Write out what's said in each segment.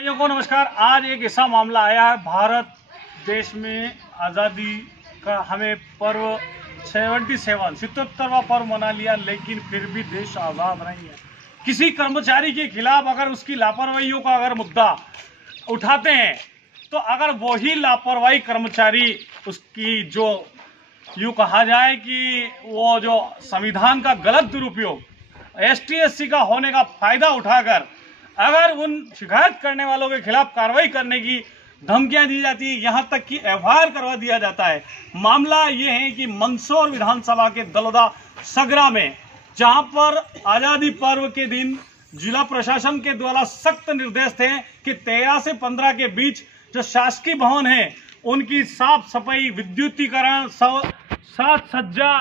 भाइयों को नमस्कार। आज एक ऐसा मामला आया है, भारत देश में आज़ादी का हमें पर्व 77वां पर्व मना लिया, लेकिन फिर भी देश आज़ाद नहीं है। किसी कर्मचारी के खिलाफ अगर उसकी लापरवाहियों का अगर मुद्दा उठाते हैं तो अगर वही लापरवाही कर्मचारी उसकी जो यूँ कहा जाए कि वो जो संविधान का गलत दुरुपयोग ST/SC का होने का फायदा उठाकर अगर उन शिकायत करने वालों के खिलाफ कार्रवाई करने की धमकियां दी जाती है, यहाँ तक कि FIR करवा दिया जाता है। मामला ये है कि मंदसौर विधानसभा के दलोदा सगरा में, जहां पर आजादी पर्व के दिन जिला प्रशासन के द्वारा सख्त निर्देश थे कि 13 से 15 के बीच जो शासकीय भवन है उनकी साफ सफाई, विद्युतीकरण, साज सज्जा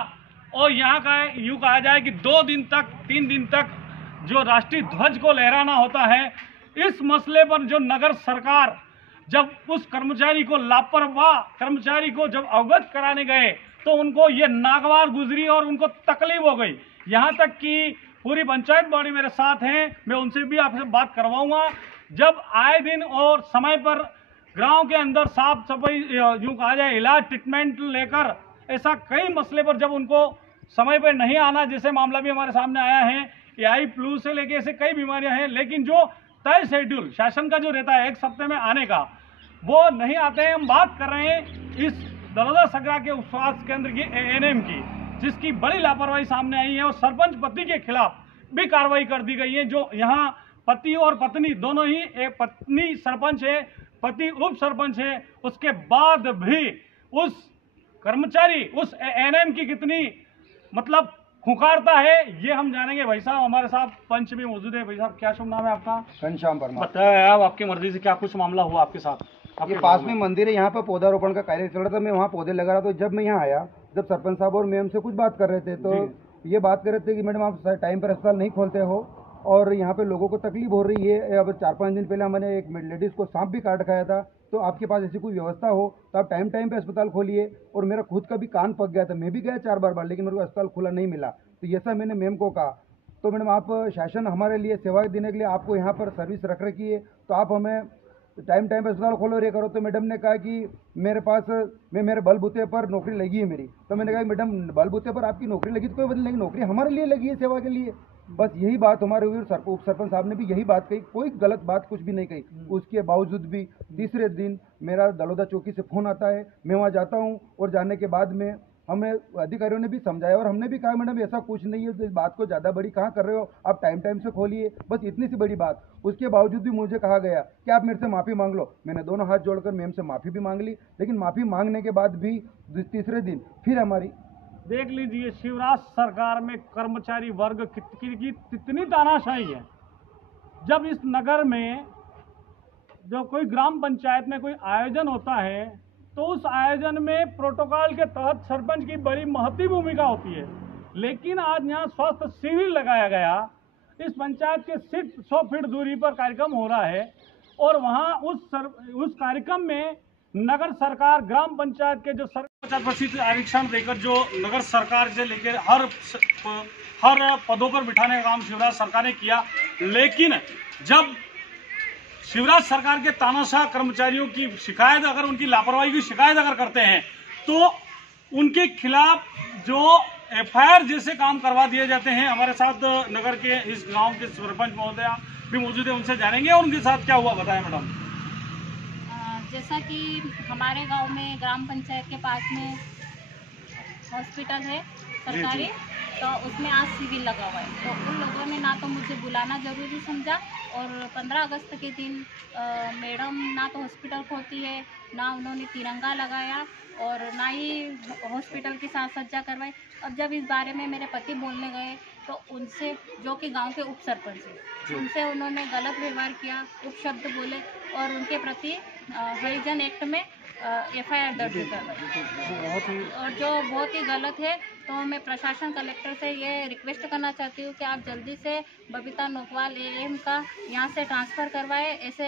और यहाँ का यूँ कहा जाए कि 3 दिन तक जो राष्ट्रीय ध्वज को लहराना होता है। इस मसले पर जो नगर सरकार जब उस कर्मचारी को लापरवाह कर्मचारी को जब अवगत कराने गए तो उनको ये नागवार गुजरी और उनको तकलीफ हो गई। यहाँ तक कि पूरी पंचायत बॉडी मेरे साथ हैं, मैं उनसे भी आपसे बात करवाऊंगा। जब आए दिन और समय पर गांव के अंदर साफ सफाई, यूँ कहा जाए इलाज ट्रीटमेंट लेकर, ऐसा कई मसले पर जब उनको समय पर नहीं आना, जैसे मामला भी हमारे सामने आया है, AI फ्लू से लेके ऐसे कई बीमारियां हैं, लेकिन जो तय शेड्यूल शासन का जो रहता है 1 सप्ताह में आने का, वो नहीं आते हैं। हम बात कर रहे हैं इस दलोदा सगरा के उप स्वास्थ्य केंद्र की ANM की, जिसकी बड़ी लापरवाही सामने आई है और सरपंच पति के खिलाफ भी कार्रवाई कर दी गई है। जो यहाँ पति और पत्नी दोनों ही, एक पत्नी सरपंच है, पति उप सरपंच है, उसके बाद भी उस कर्मचारी उस ANM की कितनी मतलब खुंखारता है, ये हम जानेंगे। भाई साहब हमारे साथ पंच भी मौजूद है। भाई साहब क्या शुभ नाम है आपका? घनश्याम परमार। बताया आप, आपकी मर्जी से क्या कुछ मामला हुआ आपके साथ? आपके पास में मंदिर है, यहाँ पर पौधारोपण का कार्य चल रहा था, मैं वहाँ पौधे लगा रहा था। तो जब मैं यहाँ आया, जब सरपंच साहब और मैम से कुछ बात कर रहे थे तो ये बात कर रहे थे कि मैडम आप टाइम पर अस्पताल नहीं खोलते हो और यहाँ पे लोगों को तकलीफ हो रही है। अब 4-5 दिन पहले मैंने एक लेडीज़ को सांप भी काट खाया था, तो आपके पास ऐसी कोई व्यवस्था हो तो आप टाइम पे अस्पताल खोलिए। और मेरा खुद का भी कान पक गया था, मैं भी गया 4 बार, लेकिन मेरे को अस्पताल खुला नहीं मिला। तो ये सब मैंने मैम को कहा। तो मैडम आप शासन हमारे लिए सेवा देने के लिए आपको यहाँ पर सर्विस रख रखी है, तो आप हमें टाइम पे अस्पताल खोलो रे करो। तो मैडम ने कहा कि मेरे पास मेरे बलबूते पर नौकरी लगी है मेरी। तो मैंने कहा मैडम बलबूते पर आपकी नौकरी लगी तो कोई बदल, लेकिन नौकरी हमारे लिए लगी है, सेवा के लिए। बस यही बात हमारे हुई। उप सरपंच साहब ने भी यही बात कही, कोई गलत बात कुछ भी नहीं कही। उसके बावजूद भी तीसरे दिन मेरा दलोदा चौकी से फ़ोन आता है, मैं वहाँ जाता हूँ और जाने के बाद में हमें अधिकारियों ने भी समझाया और हमने भी कहा मैडम ऐसा कुछ नहीं है, तो इस बात को ज़्यादा बड़ी कहाँ कर रहे हो, आप टाइम से खोलिए, बस इतनी सी बड़ी बात। उसके बावजूद भी मुझे कहा गया कि आप मेरे से माफ़ी मांग लो। मैंने दोनों हाथ जोड़कर मैम से माफ़ी भी मांग ली, लेकिन माफ़ी मांगने के बाद भी तीसरे दिन फिर हमारी, देख लीजिए, शिवराज सरकार में कर्मचारी वर्ग की कितनी तानाशाही है। जब इस नगर में जो कोई ग्राम पंचायत में कोई आयोजन होता है तो उस आयोजन में प्रोटोकॉल के तहत सरपंच की बड़ी महत्वपूर्ण भूमिका होती है, लेकिन आज यहाँ स्वास्थ्य शिविर लगाया गया। इस पंचायत के सिर्फ 100 फीट दूरी पर कार्यक्रम हो रहा है और वहाँ उस कार्यक्रम में नगर सरकार, ग्राम पंचायत के जो 50% आरक्षण देकर जो नगर सरकार से लेकर हर पदों पर बिठाने का काम शिवराज सरकार ने किया, लेकिन जब शिवराज सरकार के तानाशाह कर्मचारियों की शिकायत, अगर उनकी लापरवाही की शिकायत अगर करते हैं तो उनके खिलाफ जो FIR जैसे काम करवा दिए जाते हैं। हमारे साथ नगर के इस गांव के सरपंच महोदया भी मौजूद है, उनसे जानेंगे और उनके साथ क्या हुआ, बताएं मैडम। जैसा कि हमारे गांव में ग्राम पंचायत के पास में हॉस्पिटल है सरकारी, तो उसमें आज सिविल लगा हुआ है। तो उन लोगों ने ना तो मुझे बुलाना ज़रूरी समझा और 15 अगस्त के दिन मैडम ना तो हॉस्पिटल खोलती है, ना उन्होंने तिरंगा लगाया और ना ही हॉस्पिटल की साज सज्जा करवाई। अब जब इस बारे में मेरे पति बोलने गए तो उनसे, जो कि गांव के उप सरपंच हैं, उनसे उन्होंने गलत व्यवहार किया, उपशब्द बोले और उनके प्रति हरिजन एक्ट में FIR दर्ज करवाई, और जो बहुत ही गलत है। तो मैं प्रशासन, कलेक्टर से ये रिक्वेस्ट करना चाहती हूँ कि आप जल्दी से बबीता नोकवाल AM का यहाँ से ट्रांसफ़र करवाए। ऐसे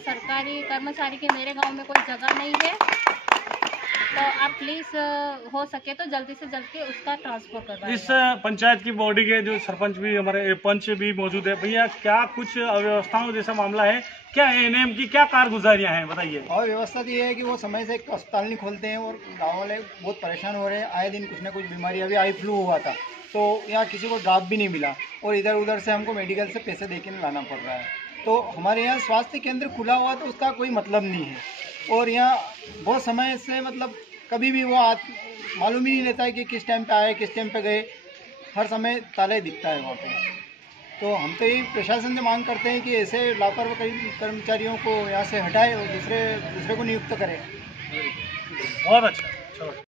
सरकारी कर्मचारी की मेरे गांव में कोई जगह नहीं है। तो आप प्लीज़ हो सके तो जल्दी से जल्दी उसका ट्रांसफर करवाइए। इस पंचायत की बॉडी के जो सरपंच भी हमारे पंच भी मौजूद है, भैया क्या कुछ अव्यवस्थाओं जैसा मामला है, क्या एएनएम की क्या कारगुजारियां हैं, बताइए। और व्यवस्था तो ये है कि वो समय से अस्पताल नहीं खोलते हैं और गाँव वाले बहुत परेशान हो रहे हैं। आए दिन कुछ ना कुछ बीमारी, अभी आई फ्लू हुआ था तो यहाँ किसी को ड्राप भी नहीं मिला और इधर उधर से हमको मेडिकल से पैसे दे के लाना पड़ रहा है। तो हमारे यहाँ स्वास्थ्य केंद्र खुला हुआ तो उसका कोई मतलब नहीं है और यहाँ बहुत समय से मतलब कभी भी वो मालूम ही नहीं लेता है कि किस टाइम पे आए किस टाइम पे गए, हर समय ताले दिखता है वहाँ पे। तो हम तो यही प्रशासन से मांग करते हैं कि ऐसे लापरवाह कर्मचारियों को यहाँ से हटाए और दूसरे को नियुक्त करें। बहुत अच्छा, चलो।